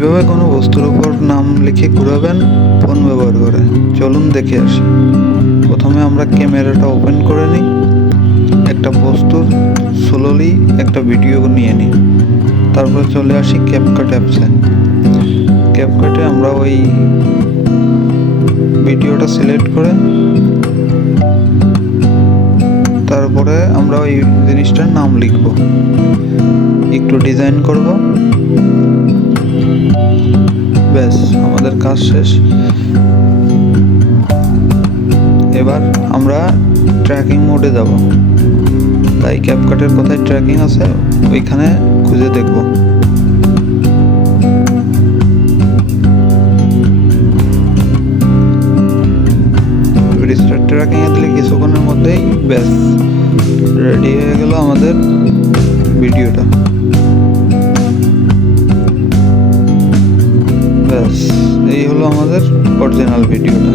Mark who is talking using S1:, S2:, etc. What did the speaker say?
S1: কীভাবে কোনো বস্তুর উপর নাম লিখে ঘুরাবেন, ফোন ব্যবহার করে। চলুন দেখে আসি। প্রথমে আমরা ক্যামেরাটা ওপেন করে নিই। একটা বস্তুর স্লোলি একটা ভিডিও নিয়ে নিই। তারপর চলে আসি ক্যাপকাট অ্যাপসে ক্যাপকাটে আমরা ওই ভিডিওটা সিলেক্ট করে তারপরে আমরা ওই জিনিসটার নাম লিখব। একটু ডিজাইন করব। ব্যাস আমাদের কাজ শেষ। এবার আমরা ট্র্যাকিং মোডে যাব। তাই ক্যাপকাটের কোথায় ট্র্যাকিং আছে, ওইখানে খুঁজে দেখব। রিস্টার্ট ট্র্যাকিংয়ে দিলে কিছুক্ষণের মধ্যেই ব্যাস রেডি হয়ে গেল আমাদের ভিডিওটা এই হলো আমাদের অরিজিনাল ভিডিওটা